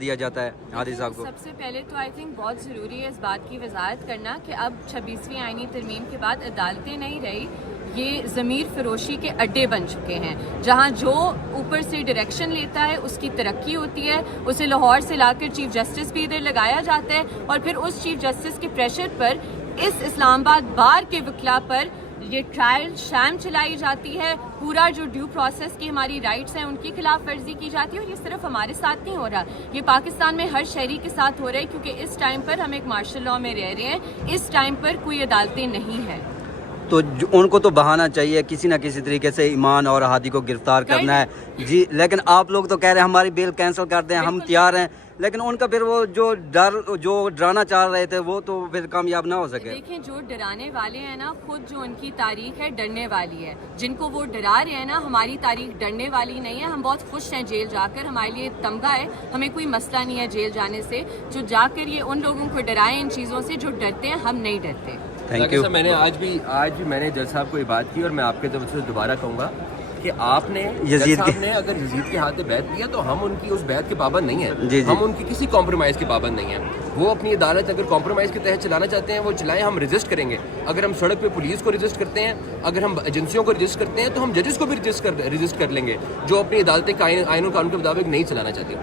دیا جاتا ہے ہادی صاحب کو؟ سب سے پہلے تو آئی تھنک بہت ضروری ہے اس بات کی وضاحت کرنا کہ اب 26ویں آئینی ترمیم کے بعد عدالتیں نہیں رہی، یہ ضمیر فروشی کے اڈے بن چکے ہیں، جہاں جو اوپر سے ڈائریکشن لیتا ہے اس کی ترقی ہوتی ہے، اسے لاہور سے لا کر چیف جسٹس بھی ادھر لگایا جاتا ہے، اور پھر اس چیف جسٹس کے پریشر پر اس اسلام آباد بار کے وکلا پر یہ ٹرائل شام چلائی جاتی ہے، پورا جو ڈیو پروسیس کی ہماری رائٹس ہیں ان کی خلاف ورزی کی جاتی ہے، اور یہ صرف ہمارے ساتھ نہیں ہو رہا، یہ پاکستان میں ہر شہری کے ساتھ ہو رہا ہے، کیونکہ اس ٹائم پر ہم ایک مارشل لاء میں رہ رہے ہیں، اس ٹائم پر کوئی عدالتیں نہیں ہیں۔ تو ان کو تو بہانا چاہیے کسی نہ کسی طریقے سے ایمان اور ہادی کو گرفتار کرنا ہے جی، لیکن آپ لوگ تو کہہ رہے ہیں ہماری بیل کینسل کر دیں، ہم تیار ہیں، لیکن ان کا پھر وہ جو ڈرانا چاہ رہے تھے وہ تو پھر کامیاب نہ ہو سکے۔ دیکھیں جو ڈرانے والے ہیں نا، خود جو ان کی تاریخ ہے ڈرنے والی ہے، جن کو وہ ڈرا رہے ہیں نا، ہماری تاریخ ڈرنے والی نہیں ہے، ہم بہت خوش ہیں جیل جا کر، ہمارے لیے تمغہ ہے، ہمیں کوئی مسئلہ نہیں ہے جیل جانے سے، جو جا کر یہ ان لوگوں کو ڈرائیں ان چیزوں سے جو ڈرتے ہیں، ہم نہیں ڈرتے۔ Thank you. میں نے آج بھی میں نے جج صاحب کو یہ بات کی، اور میں آپ کے طرف سے دوبارہ کہوں گا کہ آپ نے یزید صاحب نے اگر یزید کے ہاتھ میں بیعت دیا تو ہم ان کی اس بیعت کے پابند نہیں ہیں، جی ہم ان کی کسی کمپرومائز کے پابند نہیں ہیں۔ وہ اپنی عدالت اگر کمپرومائز کے تحت چلانا چاہتے ہیں وہ چلائیں، ہم رجسٹ کریں گے۔ اگر ہم سڑک پہ پولیس کو رجسٹ کرتے ہیں، اگر ہم ایجنسیوں کو رجسٹ کرتے ہیں، تو ہم ججز کو بھی رجسٹ کر لیں گے جو اپنی عدالتیں آئین و قانون کے مطابق نہیں چلانا چاہتی۔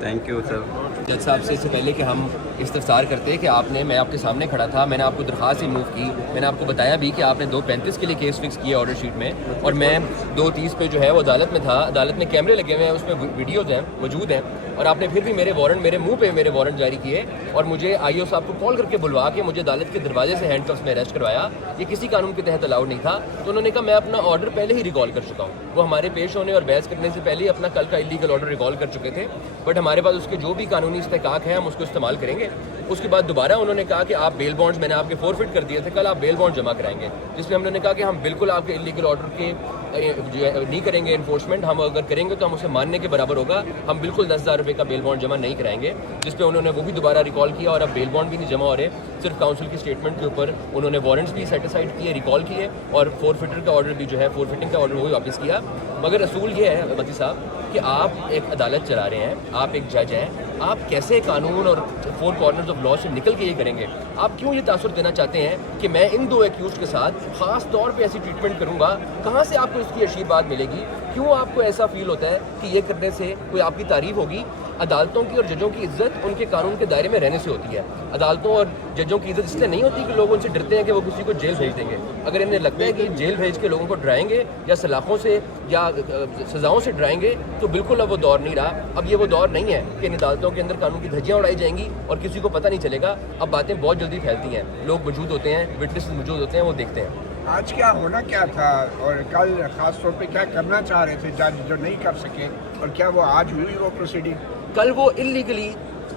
Thank you sir. جج صاحب سے اس سے پہلے کہ ہم استفسار کرتے کہ میں آپ کے سامنے کھڑا تھا، میں نے آپ کو درخواست موو کی، میں نے آپ کو بتایا بھی کہ آپ نے 2:35 کے لیے کیس فکس کیا آرڈر شیٹ میں، اور میں 2:30 پہ جو ہے وہ عدالت میں تھا، عدالت میں کیمرے لگے ہوئے ہیں، اس میں ویڈیوز ہیں موجود ہیں، اور آپ نے پھر بھی میرے منہ پہ میرے وارنٹ جاری کیے، اور مجھے آئی او صاحب کو کال کر کے بلوا کے مجھے عدالت کے دروازے سے ہینڈ کفس میں اریسٹ کروایا۔ یہ کسی قانون کے تحت الاؤڈ نہیں تھا، تو انہوں نے کہا میں اپنا آرڈر پہلے ہی ریکال کر چکا ہوں۔ وہ ہمارے پیش ہونے اور بحث کرنے سے پہلے ہی اپنا کل کا انلیگل آرڈر ریکال کر چکے تھے، بٹ ہمارے پاس اس کے جو بھی قانونی استحقاق ہیں ہم اس کو استعمال کریں گے۔ اس کے بعد دوبارہ انہوں نے کہا کہ آپ بیل بانڈز میں نے آپ کے فورفٹ کر دیے تھے، کل آپ بیل بانڈ جمع کرائیں گے، جس میں ہم نے کہا کہ ہم بالکل آپ کے انلیگل آرڈر کے نہیں کریں گے انفورسمنٹ، ہم اگر کریں گے تو ہم اسے ماننے کے برابر ہوگا، ہم بالکل 10,000 روپے کا بیل بانڈ جمع نہیں کرائیں گے، جس پہ انہوں نے وہ بھی دوبارہ ریکال کیا، اور اب بیل بانڈ بھی نہیں جمع ہو رہے، صرف کاؤنسل کی اسٹیٹمنٹ کے اوپر انہوں نے وارنٹس بھی سیٹیسفائڈ کیے، ریکال کیے، اور فورفٹر کا آرڈر بھی جو ہے فورفٹنگ کا آرڈر وہ بھی واپس کیا۔ مگر اصول یہ ہے متی صاحب کہ آپ ایک عدالت چلا رہے ہیں، آپ ایک جج ہیں، آپ کیسے قانون اور 4 کارنرز آف لا سے نکل کے یہ کریں گے؟ آپ کیوں یہ تاثر دینا چاہتے ہیں کہ میں ان 2 ایکیوزڈ کے ساتھ خاص طور پہ ایسی ٹریٹمنٹ کروں گا؟ کہاں سے آپ کو اس کی عجیب بات ملے گی؟ کیوں آپ کو ایسا فیل ہوتا ہے کہ یہ کرنے سے کوئی آپ کی تعریف ہوگی؟ عدالتوں کی اور ججوں کی عزت ان کے قانون کے دائرے میں رہنے سے ہوتی ہے۔ عدالتوں اور ججوں کی عزت اس لیے نہیں ہوتی کہ لوگ ان سے ڈرتے ہیں کہ وہ کسی کو جیل بھیج دیں گے۔ اگر انہیں لگتا ہے کہ جیل بھیج کے لوگوں کو ڈرائیں گے یا سلاخوں سے یا سزاؤں سے ڈرائیں گے، تو بالکل اب وہ دور نہیں رہا۔ اب یہ وہ دور نہیں ہے کہ ان عدالتوں کے اندر قانون کی دھجیاں اڑائی جائیں گی اور کسی کو پتہ نہیں چلے گا۔ اب باتیں بہت جلدی پھیلتی ہیں، لوگ موجود ہوتے ہیں، وٹنس موجود ہوتے ہیں، وہ دیکھتے ہیں۔ آج کیا ہونا کیا تھا، اور کل خاص طور پہ کیا کرنا چاہ رہے تھے جج جو نہیں کر سکے، اور کیا وہ آج ہوئی وہ پروسیڈنگ؟ کل وہ انلیگلی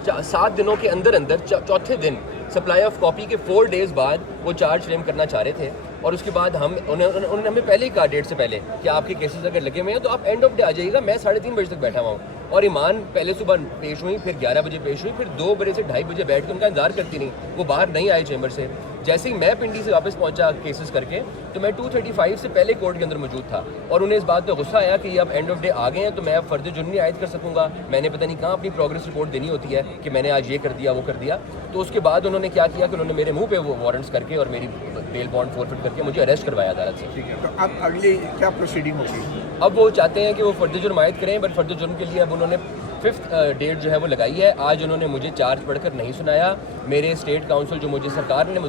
7 دنوں کے اندر چوتھے دن سپلائی آف کاپی کے 4 ڈیز بعد وہ چارج فریم کرنا چاہ رہے تھے، اور اس کے بعد انہوں نے ہمیں پہلے ہی کہا ڈیٹ سے پہلے کہ آپ کے کیسز اگر لگے ہوئے ہیں تو آپ اینڈ آف ڈے آ جائیے گا۔ میں 3:30 بجے تک بیٹھا ہوا ہوں، اور ایمان پہلے صبح پیش ہوئی، پھر 11 بجے پیش ہوئی، پھر 2 بجے سے 2:30 بجے بیٹھ کے ان کا انتظار کرتی رہی، وہ باہر نہیں آئے چیمبر سے۔ جیسے ہی میں پنڈی سے واپس پہنچا کیسز کر کے، تو میں 2:35 سے پہلے کورٹ کے اندر موجود تھا، اور انہیں اس بات پہ غصہ آیا کہ یہ اب اینڈ آف ڈے آ گئے ہیں تو میں اب فرد جرم نہیں عائد کر سکوں گا، میں نے پتہ نہیں کہاں اپنی پروگرس رپورٹ دینی ہوتی ہے کہ میں نے آج یہ کر دیا وہ کر دیا۔ تو اس کے بعد انہوں نے کیا کیا کہ انہوں نے میرے منہ پہ وہ وارنٹس کر کے اور میری بیل بانڈ فورفٹ کر کے مجھے اریسٹ کروایا عدالت سے۔ ٹھیک ہے، تو اب اگلی کیا پروسیڈنگ ہوگی؟ اب وہ چاہتے ہیں کہ وہ فرد جرم عائد کریں، بٹ فرد جرم کے لیے اب انہوں نے 5th ڈیٹ جو ہے وہ لگائی ہے۔ آج انہوں نے مجھے چارج پڑھ کر نہیں سنایا۔ میرے اسٹیٹ کاؤنسل جو مجھے سرکار نے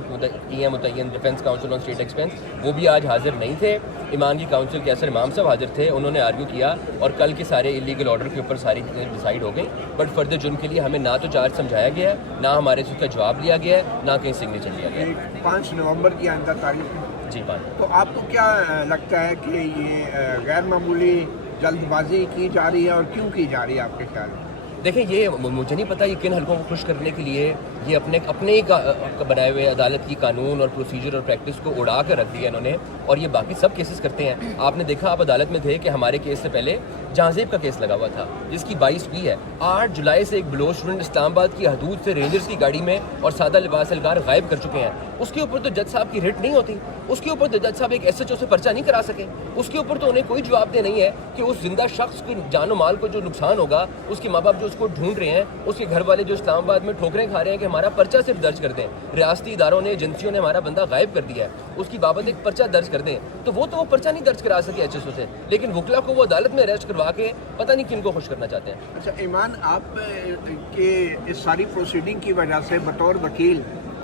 کی ہیں متعین defence council on state expense, وہ بھی آج حاضر نہیں تھے۔ ایمان کی کاؤنسل کیسر امام صاحب حاضر تھے، انہوں نے آرگیو کیا، اور کل کے سارے انلیگل آرڈر کے اوپر ساری چیزیں ڈیسائیڈ ہو گئیں، بٹ فرد جرم کے لیے ہمیں نہ تو چارج سمجھایا گیا ہے، نہ ہمارے سے اس کا جواب لیا گیا ہے، نہ کہیں سگنیچر لیا گیا ہے۔ 5 نومبر کی آئندہ تاریخ ہے جی بات تو آپ کو کیا لگتا ہے کہ یہ غیر معمولی جلد بازی کی جا رہی ہے، اور کیوں کی جا رہی ہے آپ کے خیال میں؟ دیکھیں، یہ مجھے نہیں پتا یہ کن حلقوں کو خوش کرنے کے لیے یہ اپنے ہی بنائے ہوئے عدالت کی قانون اور پروسیجر اور پریکٹس کو اڑا کر رکھ دیا انہوں نے، اور یہ باقی سب کیسز کرتے ہیں۔ آپ نے دیکھا، آپ عدالت میں تھے کہ ہمارے کیس سے پہلے جہانزیب کا کیس لگا ہوا تھا جس کی 22 بھی ہے۔ 8 جولائی سے ایک بلوچ اسٹوڈنٹ اسلام آباد کی حدود سے رینجرز کی گاڑی میں اور سادہ لباس اہلکار غائب کر چکے ہیں۔ اس کے اوپر تو جج صاحب کی رٹ نہیں ہوتی، اس کے اوپر تو جج صاحب ایک SHO سے پرچہ نہیں کرا سکے، اس کے اوپر تو انہیں کوئی جواب دہ نہیں ہے کہ اس زندہ شخص کو جان و مال کو جو نقصان ہوگا، اس کے ماں باپ جو اس کو ڈھونڈ رہے ہیں, اس کے گھر والے جو اسلام آباد میں ٹھوکریں کھا رہے ہیں کہ ہمارا پرچہ صرف درج کر دیں, ریاستی اداروں نے, ایجنسیوں نے ہمارا بندہ غائب کر دیا ہے, اس کی بابت ایک پرچہ درج کر دیں, تو وہ پرچہ نہیں درج کرا سکے HSO سے, لیکن وکلا کو وہ عدالت میں اریسٹ کروا کے پتہ نہیں کن کو خوش کرنا چاہتے ہیں. اچھا ایمان, آپ کے اس ساری پروسیڈنگ کی وجہ سے بطور وکیل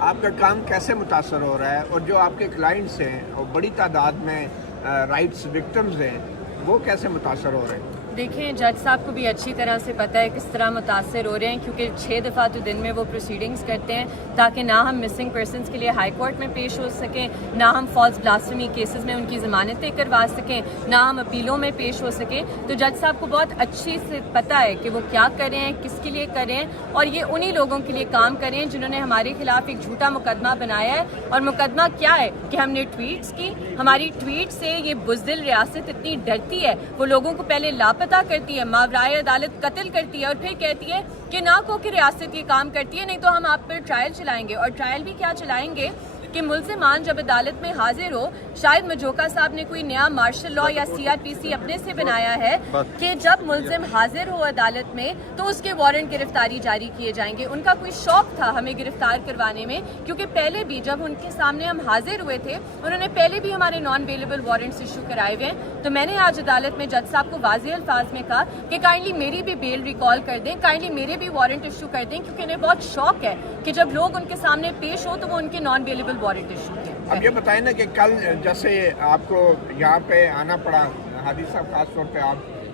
آپ کا کام کیسے متاثر ہو رہا ہے, اور جو آپ کے کلائنٹس ہیں اور بڑی تعداد میں رائٹس وکٹمز ہیں وہ کیسے متاثر ہو رہے ہیں؟ دیکھیں, جج صاحب کو بھی اچھی طرح سے پتہ ہے کس طرح متاثر ہو رہے ہیں, کیونکہ 6 دفعہ تو دن میں وہ پروسیڈنگز کرتے ہیں تاکہ نہ ہم مسنگ پرسنس کے لیے ہائی کورٹ میں پیش ہو سکیں, نہ ہم فالس بلاسفیمی کیسز میں ان کی ضمانتیں کروا سکیں, نہ ہم اپیلوں میں پیش ہو سکیں. تو جج صاحب کو بہت اچھی سے پتہ ہے کہ وہ کیا کر رہے ہیں, کس کے لیے کر رہے ہیں, اور یہ انہی لوگوں کے لیے کام کر رہے ہیں جنہوں نے ہمارے خلاف ایک جھوٹا مقدمہ بنایا ہے. اور مقدمہ کیا ہے کہ ہم نے ٹویٹس کی, ہماری ٹویٹ سے یہ بزدل ریاست اتنی ڈرتی ہے, وہ لوگوں کو پہلے لاپتہ کرتی ہے, ماورائے عدالت قتل کرتی ہے, اور پھر کہتی ہے کہ نہ کو کہ ریاست یہ کام کرتی ہے, نہیں تو ہم آپ پر ٹرائل چلائیں گے. اور ٹرائل بھی کیا چلائیں گے کہ ملزمان جب عدالت میں حاضر ہو, شاید مجوکا صاحب نے کوئی نیا مارشل لا یا CRPC اپنے سے بنایا ہے کہ جب ملزم حاضر ہو عدالت میں تو اس کے وارنٹ گرفتاری جاری کیے جائیں گے. ان کا کوئی شوق تھا ہمیں گرفتار کروانے میں, کیونکہ پہلے بھی جب ان کے سامنے ہم حاضر ہوئے تھے انہوں نے پہلے بھی ہمارے نان بیلیبل وارنٹس ایشو کرائے ہوئے ہیں. تو میں نے آج عدالت میں جج صاحب کو واضح الفاظ میں کہا کہ کائنڈلی میری بھی بیل ریکال کر دیں, کائنڈلی میرے بھی وارنٹ ایشو کر دیں, کیونکہ انہیں بہت شوق ہے کہ جب لوگ ان کے سامنے پیش ہو تو وہ ان کے نان بیلیبل وارنٹ ایشو کریں. اب یہ بتائیں نا کہ کل جیسے آپ کو یہاں پہ آنا پڑا, ہادی صاحب خاص طور پہ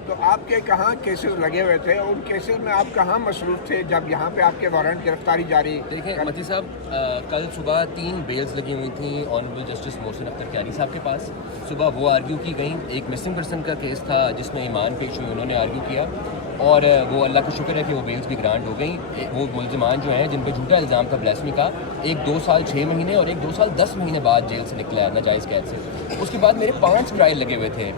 تو آپ کے کہاں کیسز لگے ہوئے تھے, ان کیسز میں آپ کہاں مصروف تھے جب یہاں پہ آپ کے وارنٹ گرفتاری جاری؟ دیکھیں متی صاحب, کل صبح 3 بیلز لگی ہوئی تھیں آنریبل جسٹس محسن اختر کیاری صاحب کے پاس. صبح وہ آرگیو کی گئیں. ایک مسنگ پرسن کا کیس تھا جس میں ایمان پیش ہوئی, انہوں نے آرگیو کیا, اور وہ اللہ کا شکر ہے کہ وہ بیلز بھی گرانٹ ہو گئیں. وہ ملزمان جو ہیں جن پہ جھوٹا الزام تھا بلاسفمی کا, ایک 2 سال 6 مہینے اور ایک 2 سال 10 مہینے بعد جیل سے نکلا ہے ناجائز قید سے. اس کے بعد میرے 5 ٹرائل لگے ہوئے تھے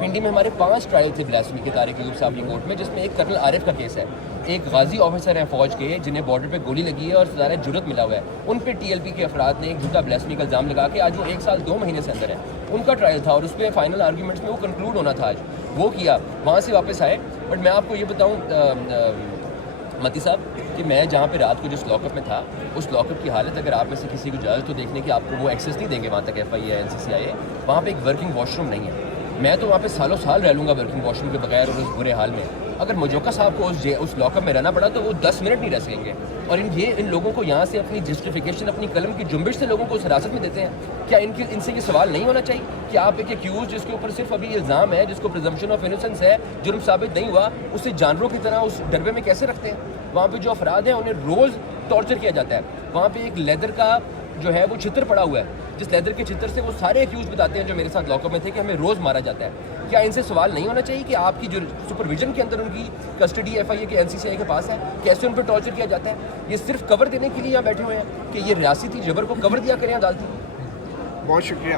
پنڈی میں ہمارے 5 ٹرائل تھے بلاسفمی کے طارق ایوب صاحب کی کورٹ میں, جس میں ایک کرنل عارف کا کیس ہے, ایک غازی آفیسر ہیں فوج کے جنہیں بارڈر پہ گولی لگی ہے اور سزائے جرت ملا ہوا ہے, ان پہ TLP کے افراد نے ایک جھوٹا بلاسفمی کا الزام لگا کے آج وہ 1 سال 2 مہینے سے اندر ہے. ان کا ٹرائل تھا اور اس پہ فائنل آرگیومنٹس میں وہ کنکلوڈ ہونا تھا, آج وہ کیا, وہاں سے واپس آئے. بٹ میں آپ کو یہ بتاؤں متی صاحب کہ میں جہاں پہ رات کو جس لاک اپ میں تھا, اس لاک اپ کی حالت اگر آپ میں سے کسی کو اجازت تو دیکھنے کی, آپ کو وہ ایکسیس نہیں دیں گے وہاں تک, FI ہے NCCI ہے, وہاں پہ ایک ورکنگ واش روم نہیں ہے. میں تو وہاں پہ سالوں سال رہ لوں گا ورکنگ واش روم کے بغیر اور اس برے حال میں. اگر مجوکا صاحب کو اس لاک اپ میں رہنا پڑا تو وہ 10 منٹ نہیں رہ سکیں گے. اور ان لوگوں کو یہاں سے اپنی جسٹیفیکیشن, اپنی قلم کی جنبش سے لوگوں کو اس حراست میں دیتے ہیں. کیا ان سے یہ سوال نہیں ہونا چاہیے کہ آپ ایک ایکیوز جس کے اوپر صرف ابھی الزام ہے, جس کو پریزمپشن آف انوسنس ہے, جرم ثابت نہیں ہوا, اسے جانوروں کی طرح اس ڈربے میں کیسے رکھتے ہیں؟ وہاں پہ جو افراد ہیں انہیں روز ٹارچر کیا جاتا ہے. وہاں پہ ایک لیدر کا جو ہے وہ چھتر پڑا ہوا ہے, جس لیدر کے چھتر سے وہ سارے ایکیوز بتاتے ہیں جو میرے ساتھ لاک اپ میں تھے کہ ہمیں روز مارا جاتا ہے. کیا ان سے سوال نہیں ہونا چاہیے کہ آپ کی جو سپرویژن کے اندر ان کی کسٹڈی FIA کے NCCI کے پاس ہے, کیسے ان پہ ٹارچر کیا جاتا ہے؟ یہ صرف کور دینے کے لیے یہاں بیٹھے ہوئے ہیں کہ یہ ریاستی جبر کو کور دیا کریں عدالتی. بہت شکریہ.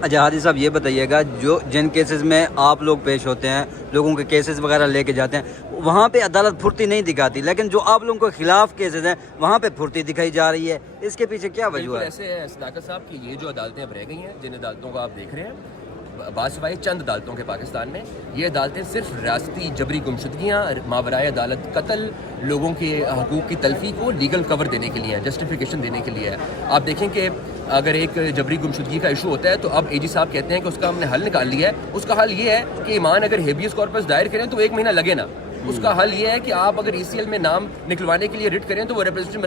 اچھا ہادی صاحب یہ بتائیے گا, جو جن کیسز میں آپ لوگ پیش ہوتے ہیں, لوگوں کے کیسز وغیرہ لے کے جاتے ہیں, وہاں پہ عدالت پھرتی نہیں دکھاتی, لیکن جو آپ لوگوں کے خلاف کیسز ہیں وہاں پہ پھرتی دکھائی جا رہی ہے, اس کے پیچھے کیا وجہ ہے؟ ایسے ہے صداقت صاحب کہ یہ جو عدالتیں اب رہ گئی ہیں, جن عدالتوں کو آپ دیکھ رہے ہیں, باسوائے چند عدالتوں کے پاکستان میں, یہ عدالتیں صرف ریاستی جبری گمشدگیاں, ماورائے عدالت قتل, لوگوں کے حقوق کی تلفی کو لیگل کور دینے کے لیے, جسٹیفیکیشن دینے کے لیے ہے. آپ دیکھیں کہ اگر ایک جبری گمشدگی کا ایشو ہوتا ہے تو اب AG صاحب کہتے ہیں کہ اس کا ہم نے حل نکال لیا ہے. اس کا حل یہ ہے کہ ایمان اگر ہیبیس کارپس دائر کریں تو 1 مہینہ لگے نا. اس کا حل یہ ہے کہ آپ اگر ECL میں نام نکلوانے کے لیے ریٹ کریں تو وہ ریپریزنٹیشن